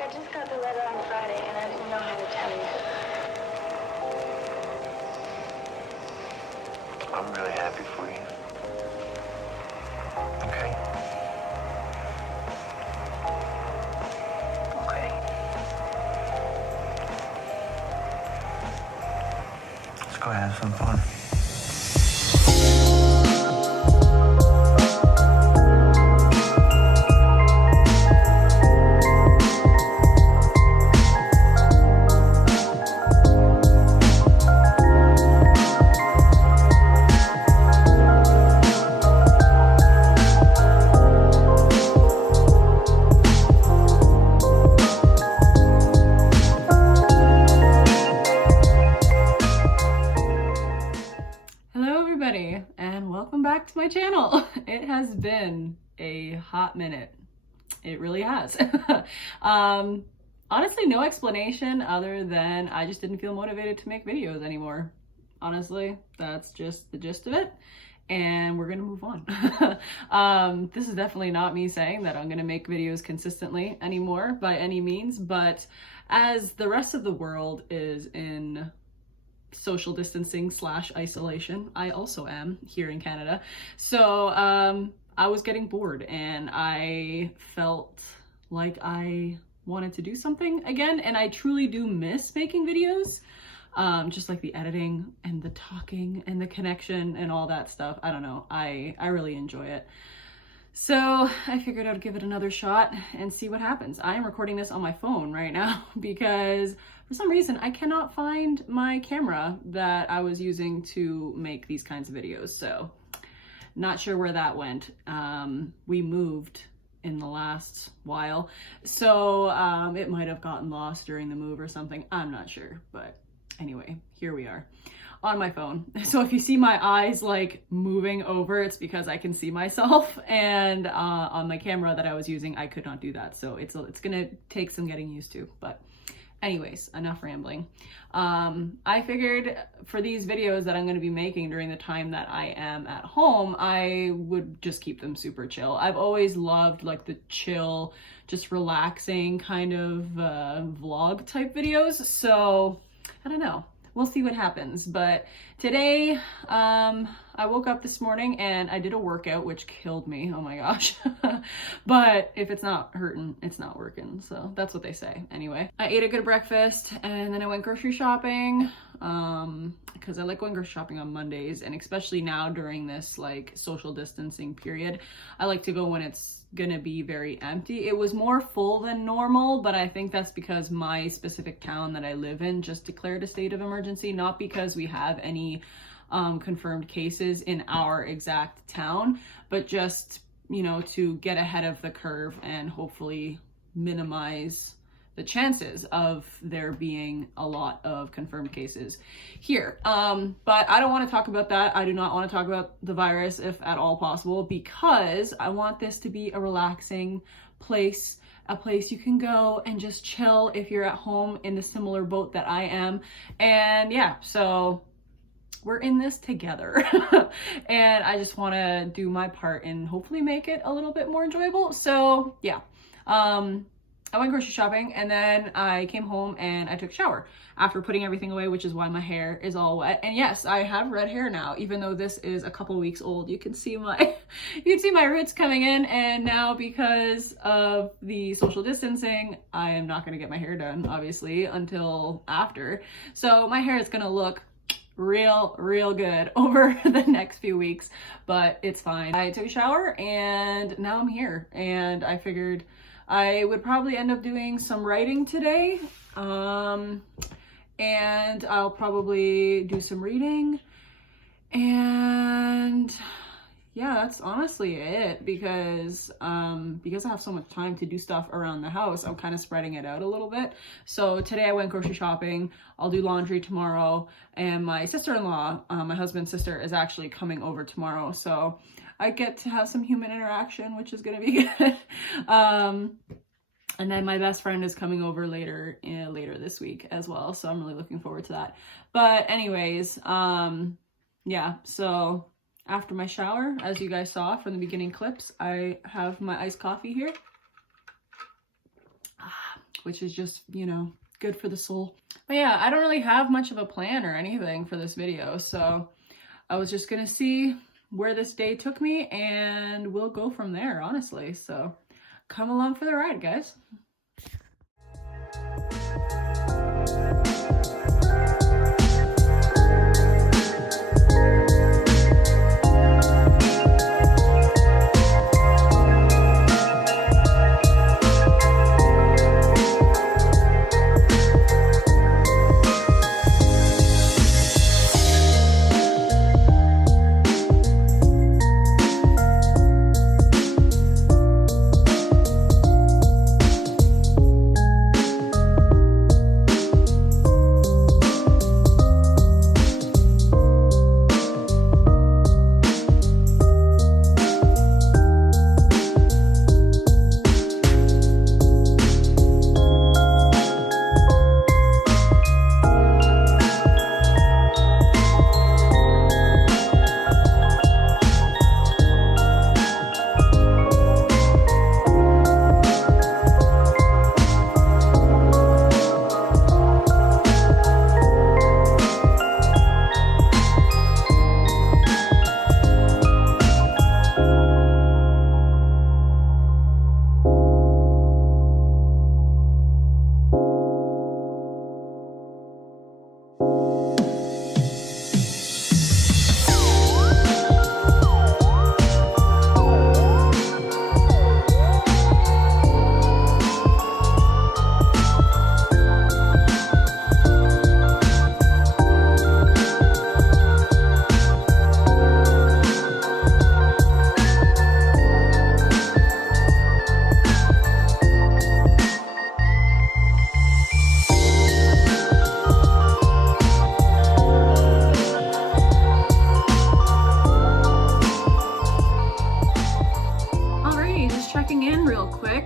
I just got the letter on Friday, and I didn't know how to tell you. I'm really happy for you. Okay. Okay. Let's go have some fun. And welcome back to my channel. It has been a hot minute. It really has. Honestly, no explanation other than I just didn't feel motivated to make videos anymore. Honestly, that's just the gist of it. And we're gonna move on. This is definitely not me saying that I'm gonna make videos consistently anymore by any means, but as the rest of the world is in social distancing / isolation, I also am here in Canada. So I was getting bored and I felt like I wanted to do something again, and I truly do miss making videos. Just like the editing and the talking and the connection and all that stuff. I don't know, I really enjoy it. So I figured I'd give it another shot and see what happens. I am recording this on my phone right now because for some reason I cannot find my camera that I was using to make these kinds of videos. So not sure where that went. We moved in the last while, so it might have gotten lost during the move or something. I'm not sure, but anyway, here we are on my phone. So if you see my eyes like moving over, it's because I can see myself, and on my camera that I was using, I could not do that. So it's gonna take some getting used to, but anyways, enough rambling. I figured for these videos that I'm going to be making during the time that I am at home, I would just keep them super chill. I've always loved like the chill, just relaxing kind of vlog type videos. So I don't know. We'll see what happens. But today, I woke up this morning and I did a workout, which killed me. Oh my gosh. But if it's not hurting, it's not working. So that's what they say. Anyway, I ate a good breakfast and then I went grocery shopping. Because I like going grocery shopping on Mondays, and especially now during this like social distancing period, I like to go when it's gonna be very empty. It was more full than normal, but I think that's because my specific town that I live in just declared a state of emergency, not because we have any confirmed cases in our exact town, but just, you know, to get ahead of the curve and hopefully minimize the chances of there being a lot of confirmed cases here. But I don't want to talk about that. I do not want to talk about the virus if at all possible, because I want this to be a relaxing place, a place you can go and just chill if you're at home in the similar boat that I am. And yeah, so we're in this together. And I just want to do my part and hopefully make it a little bit more enjoyable. So yeah, I went grocery shopping and then I came home and I took a shower after putting everything away, which is why my hair is all wet. And yes, I have red hair now, even though this is a couple weeks old. You can see my roots coming in, and now because of the social distancing, I am not going to get my hair done obviously until after. So my hair is going to look real good over the next few weeks, but it's fine. I took a shower and now I'm here, and I figured I would probably end up doing some writing today, and I'll probably do some reading, and yeah, that's honestly it, because I have so much time to do stuff around the house, I'm kind of spreading it out a little bit. So today I went grocery shopping, I'll do laundry tomorrow, and my sister-in-law, my husband's sister, is actually coming over tomorrow, so I get to have some human interaction, which is gonna be good. And then my best friend is coming over later this week as well, so I'm really looking forward to that. But anyways, yeah, so after my shower, as you guys saw from the beginning clips, I have my iced coffee here. which is just, you know, good for the soul. But yeah, I don't really have much of a plan or anything for this video, so I was just gonna see where this day took me and we'll go from there, honestly. So come along for the ride, guys.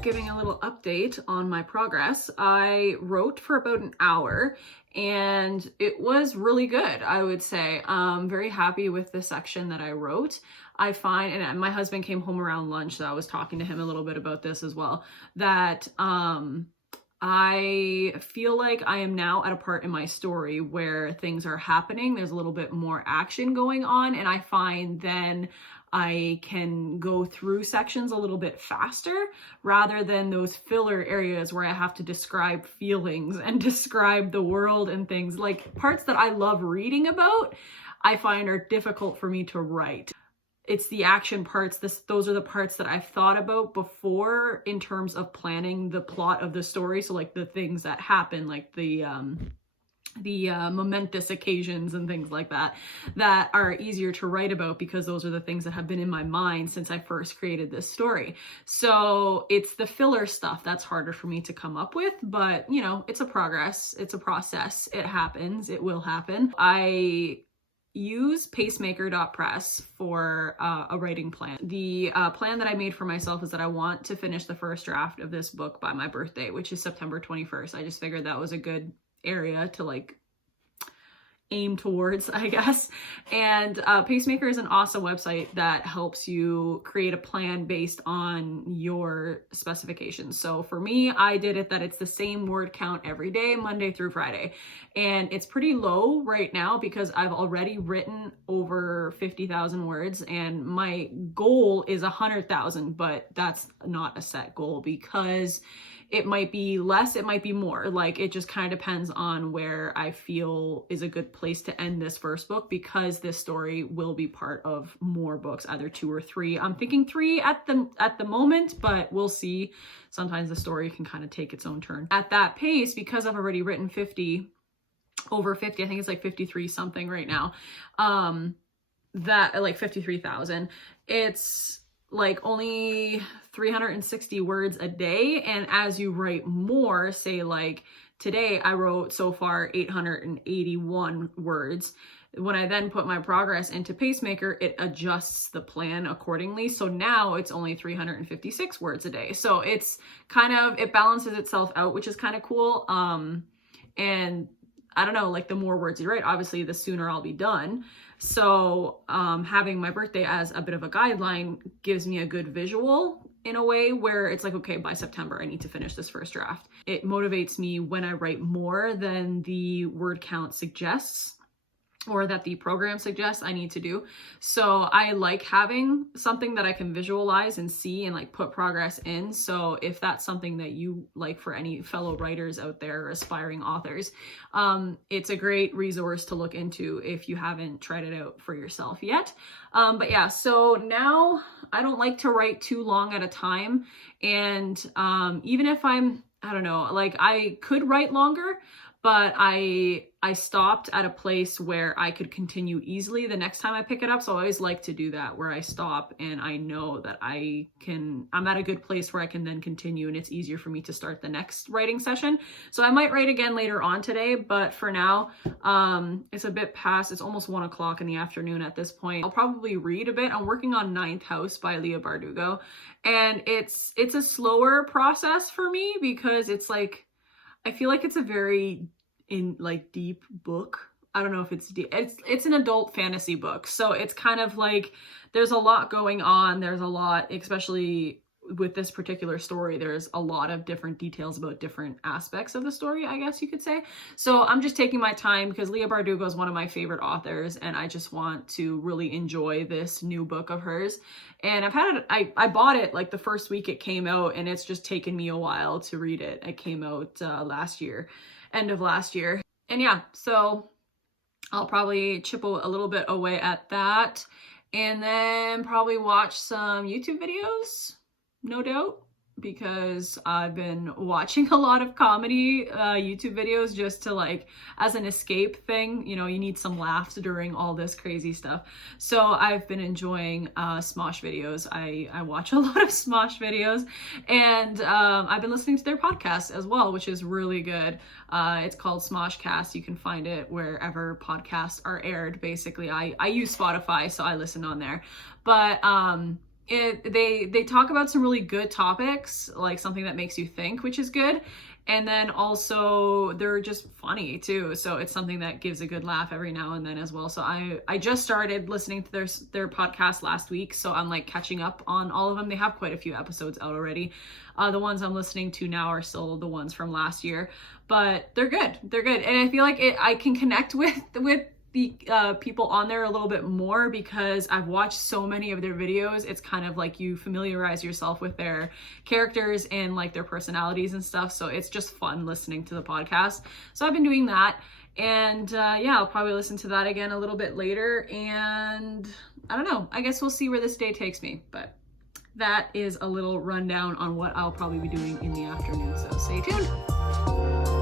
Giving a little update on my progress. I wrote for about an hour and it was really good, I would say. I'm very happy with the section that I wrote. I find, and my husband came home around lunch, so I was talking to him a little bit about this as well, that I feel like I am now at a part in my story where things are happening. There's a little bit more action going on, and I find then I can go through sections a little bit faster rather than those filler areas where I have to describe feelings and describe the world and things. Like parts that I love reading about, I find are difficult for me to write. It's the action parts. Those are the parts that I've thought about before in terms of planning the plot of the story. So like the things that happen, like the momentous occasions and things like that, that are easier to write about because those are the things that have been in my mind since I first created this story. So it's the filler stuff that's harder for me to come up with, but you know, it's a progress, it's a process, it happens, it will happen. I use pacemaker.press for a writing plan. The plan that I made for myself is that I want to finish the first draft of this book by my birthday, which is September 21st. I just figured that was a good area to like aim towards, I guess. And Pacemaker is an awesome website that helps you create a plan based on your specifications. So for me, I did it that it's the same word count every day, Monday through Friday. And it's pretty low right now because I've already written over 50,000 words and my goal is 100,000, but that's not a set goal because it might be less, it might be more. Like, it just kind of depends on where I feel is a good place to end this first book, because this story will be part of more books, either 2 or 3. I'm thinking 3 at the moment, but we'll see. Sometimes the story can kind of take its own turn. At that pace, because I've already written over 50, I think it's like 53 something right now, that like 53,000, it's like only 360 words a day. And as you write more, say like today I wrote so far 881 words. When I then put my progress into Pacemaker, it adjusts the plan accordingly. So now it's only 356 words a day. So it's kind of, it balances itself out, which is kind of cool. And I don't know, like the more words you write, obviously the sooner I'll be done. So having my birthday as a bit of a guideline gives me a good visual in a way where it's like, okay, by September, I need to finish this first draft. It motivates me when I write more than the word count suggests, or that the program suggests I need to do. So I like having something that I can visualize and see and like put progress in. So if that's something that you like for any fellow writers out there or aspiring authors, it's a great resource to look into if you haven't tried it out for yourself yet. But yeah, so now I don't like to write too long at a time. And even if I don't know, like I could write longer, but I stopped at a place where I could continue easily the next time I pick it up. So I always like to do that, where I stop and I know that I'm at a good place where I can then continue, and it's easier for me to start the next writing session. So I might write again later on today, but for now, it's a bit past, it's almost 1 o'clock in the afternoon at this point. I'll probably read a bit. I'm working on Ninth House by Leigh Bardugo, and it's a slower process for me because it's like, I feel like it's a very deep book. I don't know if it's deep. It's an adult fantasy book. So it's kind of like there's a lot going on. There's a lot, especially with this particular story, there's a lot of different details about different aspects of the story, I guess you could say. So I'm just taking my time because Leigh Bardugo is one of my favorite authors, and I just want to really enjoy this new book of hers. And I bought it like the first week it came out, and it's just taken me a while to read it. It came out last year, end of last year. And yeah, so I'll probably chip a little bit away at that, and then probably watch some YouTube videos, no doubt, because I've been watching a lot of comedy YouTube videos just to like, as an escape thing, you know, you need some laughs during all this crazy stuff. So I've been enjoying Smosh videos. I watch a lot of Smosh videos, and I've been listening to their podcast as well, which is really good. It's called Smoshcast. You can find it wherever podcasts are aired. Basically, I use Spotify, so I listen on there. But they talk about some really good topics, like something that makes you think, which is good. And then also they're just funny too. So it's something that gives a good laugh every now and then as well. So I just started listening to their podcast last week. So I'm like catching up on all of them. They have quite a few episodes out already. The ones I'm listening to now are still the ones from last year, but they're good. They're good. And I feel like I can connect with the people on there a little bit more because I've watched so many of their videos. It's kind of like you familiarize yourself with their characters and like their personalities and stuff. So it's just fun listening to the podcast. So I've been doing that, and yeah, I'll probably listen to that again a little bit later, and I don't know, I guess we'll see where this day takes me. But that is a little rundown on what I'll probably be doing in the afternoon, so stay tuned.